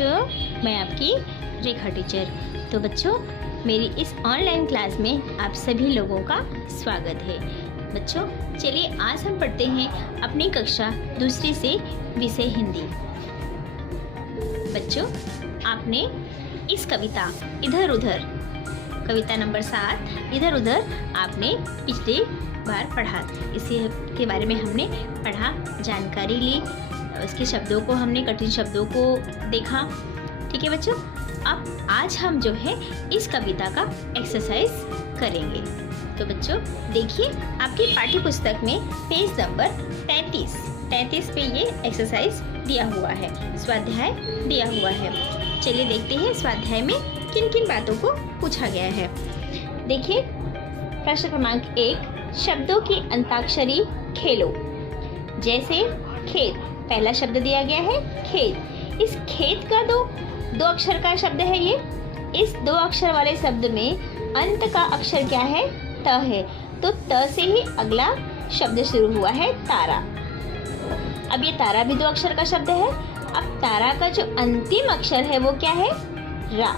बच्चों, मैं आपकी रेखा टीचर। तो बच्चों, मेरी इस ऑनलाइन क्लास में आप सभी लोगों का स्वागत है। बच्चों, चलिए आज हम पढ़ते हैं अपनी कक्षा दूसरी से विषय हिंदी। बच्चों, आपने इस कविता इधर उधर, कविता नंबर 7 इधर उधर आपने पिछली बार पढ़ा। इसी के बारे में हमने पढ़ा, जानकारी ली, उसके शब्दों को हमने, कठिन शब्दों को देखा। ठीक है बच्चों, अब आज हम जो है इस कविता का एक्सरसाइज करेंगे। तो बच्चों देखिए, आपकी पाठ्य पुस्तक में पेज नंबर 33 पे ये एक्सरसाइज दिया हुआ है, स्वाध्याय दिया हुआ है। चलिए देखते हैं स्वाध्याय में किन किन बातों को पूछा गया है। देखिए प्रश्न क्रमांक 1, शब्दों की अंताक्षरी खेलो। जैसे खेत, पहला शब्द दिया गया है खेत। इस खेत का दो अक्षर का शब्द है ये। इस 2 अक्षर वाले शब्द में अंत का अक्षर क्या है? त है। तो त से ही अगला शब्द शुरू हुआ है तारा। अब ये तारा भी 2 अक्षर का शब्द है। अब तारा का जो अंतिम अक्षर है वो क्या है? रा।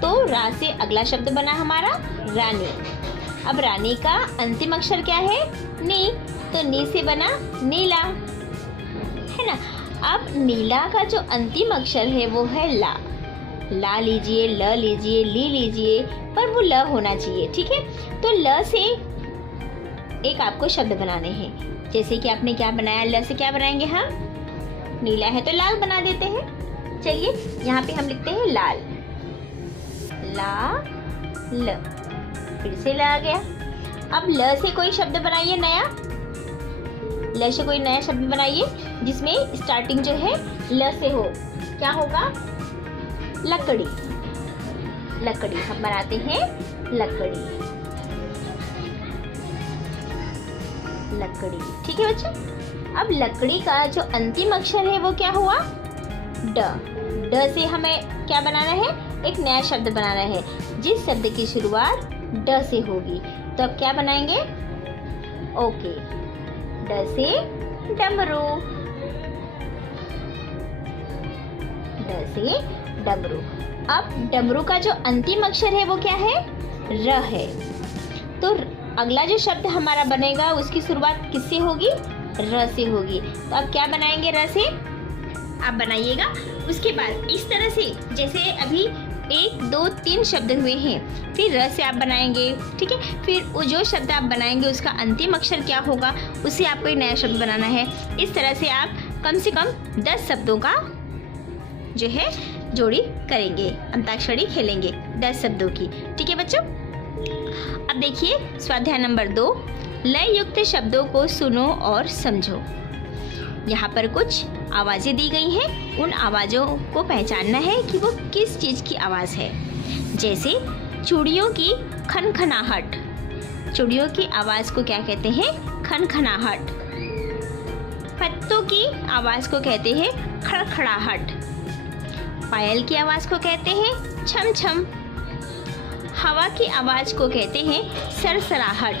तो रा से अगला शब्द बना हमारा रानी। अब रानी का अंतिम अक्षर क्या है? नी। तो नी से बना नीला, है ना। अब नीला का जो अंतिम अक्षर है वो है ला। ला लीजिए, ल लीजिए, ली लीजिए, पर वो ल होना चाहिए। ठीक है, तो ल से एक आपको शब्द बनाने हैं। जैसे कि आपने क्या बनाया, ल से क्या बनाएंगे हम? नीला है तो लाल बना देते हैं। चलिए यहाँ पे हम लिखते हैं लाल, ला ल, फिर से ल आ गया। अब ल से कोई शब्द बनाइए नया, ल से कोई नया शब्द बनाइए जिसमें स्टार्टिंग जो है ल से हो। क्या होगा? लकड़ी। लकड़ी हम बनाते हैं लकड़ी, लकड़ी। ठीक है बच्चों, अब लकड़ी का जो अंतिम अक्षर है वो क्या हुआ? ड। ड से हमें क्या बनाना है? एक नया शब्द बनाना है जिस शब्द की शुरुआत ड से होगी। तो अब क्या बनाएंगे? ओके, ड से डमरू, ड से डमरू। अब डमरू का जो अंतिम अक्षर है वो क्या है? र है। तो अगला जो शब्द हमारा बनेगा उसकी शुरुआत किससे होगी? र से होगी। तो अब क्या बनाएंगे? र से आप बनाइएगा। उसके बाद इस तरह से, जैसे अभी 1 2 3 शब्द हुए हैं, फिर र से आप बनाएंगे। ठीक है, फिर वो जो शब्द आप बनाएंगे उसका अंतिम अक्षर क्या होगा, उससे आपको एक नया शब्द बनाना है। इस तरह से आप कम से कम 10 शब्दों का जो है जोड़ी करेंगे, अंताक्षरी खेलेंगे 10 शब्दों की। ठीक है बच्चों, अब देखिए स्वाध्याय नंबर 2, लय युक्त शब्दों को सुनो और समझो। यहाँ पर कुछ आवाज़ें दी गई हैं, उन आवाज़ों को पहचानना है कि वो किस चीज़ की आवाज़ है। जैसे चूड़ियों की खनखनाहट। चूड़ियों की आवाज़ को क्या कहते हैं? खनखनाहट। पत्तों की आवाज़ को कहते हैं खड़खड़ाहट। पायल की आवाज़ को कहते हैं छम छम। हवा की आवाज़ को कहते हैं सरसराहट।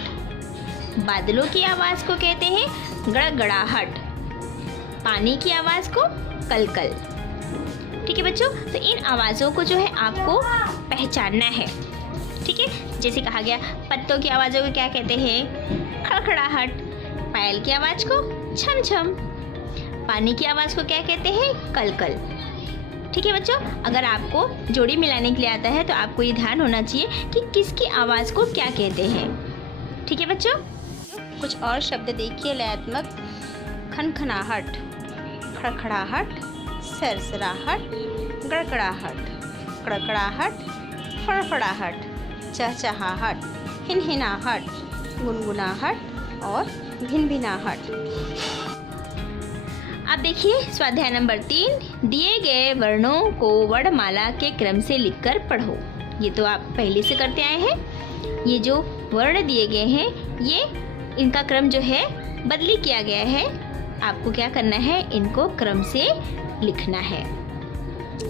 बादलों की आवाज़ को कहते हैं गड़गड़ाहट। पानी की आवाज़ को कलकल। ठीक है बच्चों, तो इन आवाज़ों को जो है आपको पहचानना है। ठीक है, जैसे कहा गया पत्तों की आवाज़ों को क्या कहते हैं? खड़खड़ाहट। पायल की आवाज़ को छम छम। पानी की आवाज़ को क्या कहते हैं? कलकल। ठीक है बच्चों, अगर आपको जोड़ी मिलाने के लिए आता है तो आपको ये ध्यान होना चाहिए कि किसकी आवाज़ को क्या कहते हैं। ठीक है बच्चों, कुछ और शब्द देखिए लयात्मक। खनखनाहट, खड़खड़ाहट, सरसराहट, गड़गड़ाहट, कड़कड़ाहट, फड़फड़ाहट, चहचहाहट, हिनहिनाहट, गुनगुनाहट और भिनभिनाहट। अब देखिए स्वाध्याय नंबर 3, दिए गए वर्णों को वर्णमाला के क्रम से लिखकर पढ़ो। ये तो आप पहले से करते आए हैं। ये जो वर्ण दिए गए हैं, ये इनका क्रम जो है बदली किया गया है। आपको क्या करना है? इनको क्रम से लिखना है।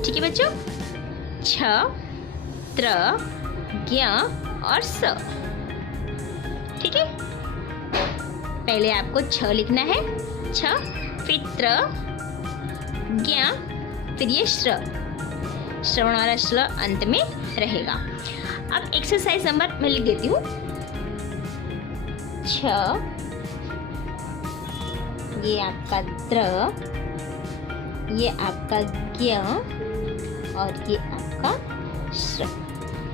ठीक है बच्चों, छ, त्र, ज्ञ और स। ठीक है, पहले आपको छ लिखना है, छ, फिर त्र, ज्ञ, फिर ये श्र। श्रवण वाला श्ल अंत में रहेगा। अब एक्सरसाइज नंबर मैं लिख देती हूँ। 6, ये आपका द्र, ये आपका ज्ञ और ये आपका श्र।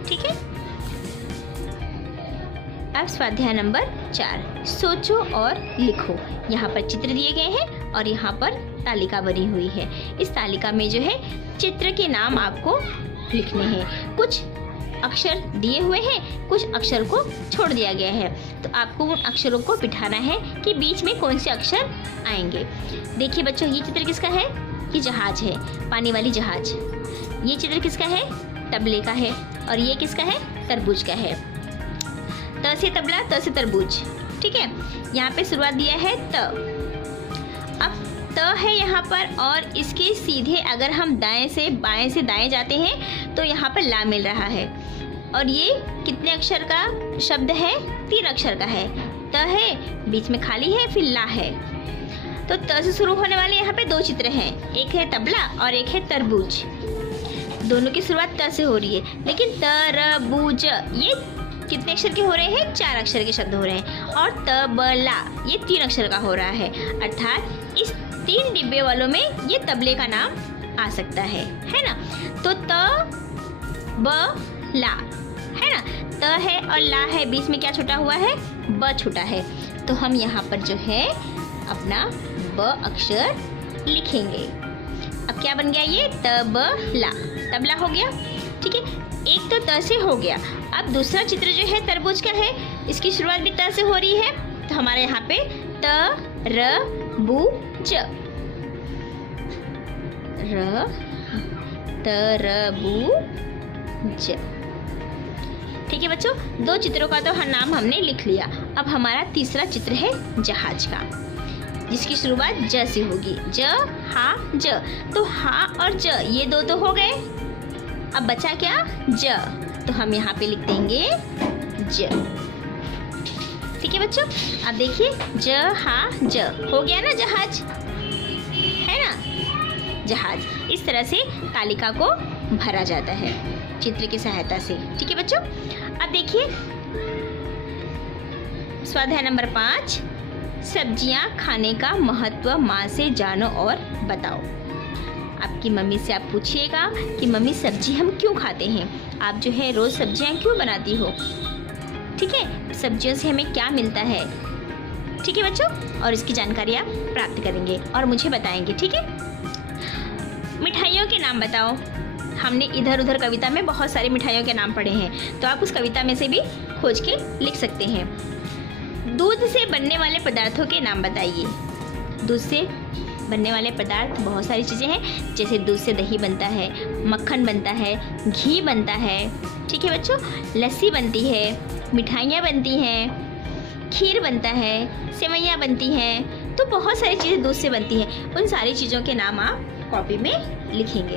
ठीक है। अब स्वाध्याय नंबर 4, सोचो और लिखो। यहाँ पर चित्र दिए गए हैं और यहाँ पर तालिका बनी हुई है। इस तालिका में जो है चित्र के नाम आपको लिखने हैं। कुछ अक्षर दिए हुए हैं, कुछ अक्षर को छोड़ दिया गया है, तो आपको उन अक्षरों को बिठाना है कि बीच में कौन से अक्षर आएंगे। देखिए बच्चों, ये चित्र किसका है? ये जहाज है, पानी वाली जहाज। ये चित्र किसका है? तबले का है। और ये किसका है? तरबूज का है। त से तबला, त से तरबूज। ठीक है। यहाँ पे शुरुआत दिया है त। अब त है यहाँ पर और इसके सीधे अगर हम दाएं से बाएं से दाएं जाते हैं तो यहाँ पर ला मिल रहा है। और ये कितने अक्षर का शब्द है? 3 अक्षर का है। त है, बीच में खाली है, फिर ला है। तो त से शुरू होने वाले यहाँ पे 2 चित्र हैं, एक है तबला और एक है तरबूज। दोनों की शुरुआत त से हो रही है, लेकिन तरबूज ये कितने अक्षर के हो रहे हैं? 4 अक्षर के शब्द हो रहे हैं। और तबला ये 3 अक्षर का हो रहा है, अर्थात इस 3 डिब्बे वालों में ये तबले का नाम आ सकता है ना। तो त ब ला है ना। त है और ला है, बीच में क्या छूटा हुआ है? ब छूटा है। तो हम यहाँ पर जो है अपना ब अक्षर लिखेंगे। अब क्या बन गया? ये तबला, तबला हो गया। ठीक है। एक तो त से हो गया। अब दूसरा चित्र जो है तरबूज का है, इसकी शुरुआत भी त से हो रही है, तो हमारे यहाँ पे तरबूज, तरबूज। ठीक है बच्चों, 2 चित्रों का तो नाम हमने लिख लिया। अब हमारा तीसरा चित्र है जहाज का, जिसकी शुरुआत ज से होगी। ज, हा, ज। तो हा और ज ये 2 तो हो गए। अब बचा क्या? ज। तो हम यहाँ पे लिख देंगे ज। ठीक है बच्चों। अब देखिए ज, हा, ज हो गया ना जहाज, है ना। जहाज इस तरह से तालिका को भरा जाता है चित्र की सहायता से। ठीक है बच्चों। अब देखिए स्वाध्याय नंबर 5, सब्जियां खाने का महत्व माँ से जानो और बताओ। आपकी मम्मी से आप पूछिएगा कि मम्मी सब्जी हम क्यों खाते हैं? आप जो है रोज़ सब्जियां क्यों बनाती हो? ठीक है। सब्जियों से हमें क्या मिलता है? ठीक है बच्चों। और इसकी जानकारी आप प्राप्त करेंगे और मुझे बताएंगे। ठीक है। मिठाइयों के नाम बताओ। हमने इधर उधर कविता में बहुत सारी मिठाइयों के नाम पढ़े हैं, तो आप उस कविता में से भी खोज के लिख सकते हैं। दूध से बनने वाले पदार्थों के नाम बताइए। दूध से बनने वाले पदार्थ बहुत सारी चीज़ें हैं, जैसे दूध से दही बनता है, मक्खन बनता है, घी बनता है। ठीक है बच्चों। लस्सी बनती है, मिठाइयाँ बनती हैं, खीर बनता है, सेवइयाँ बनती हैं। तो बहुत सारी चीज़ें दूध से बनती हैं। उन सारी चीज़ों के नाम आप कॉपी में लिखेंगे।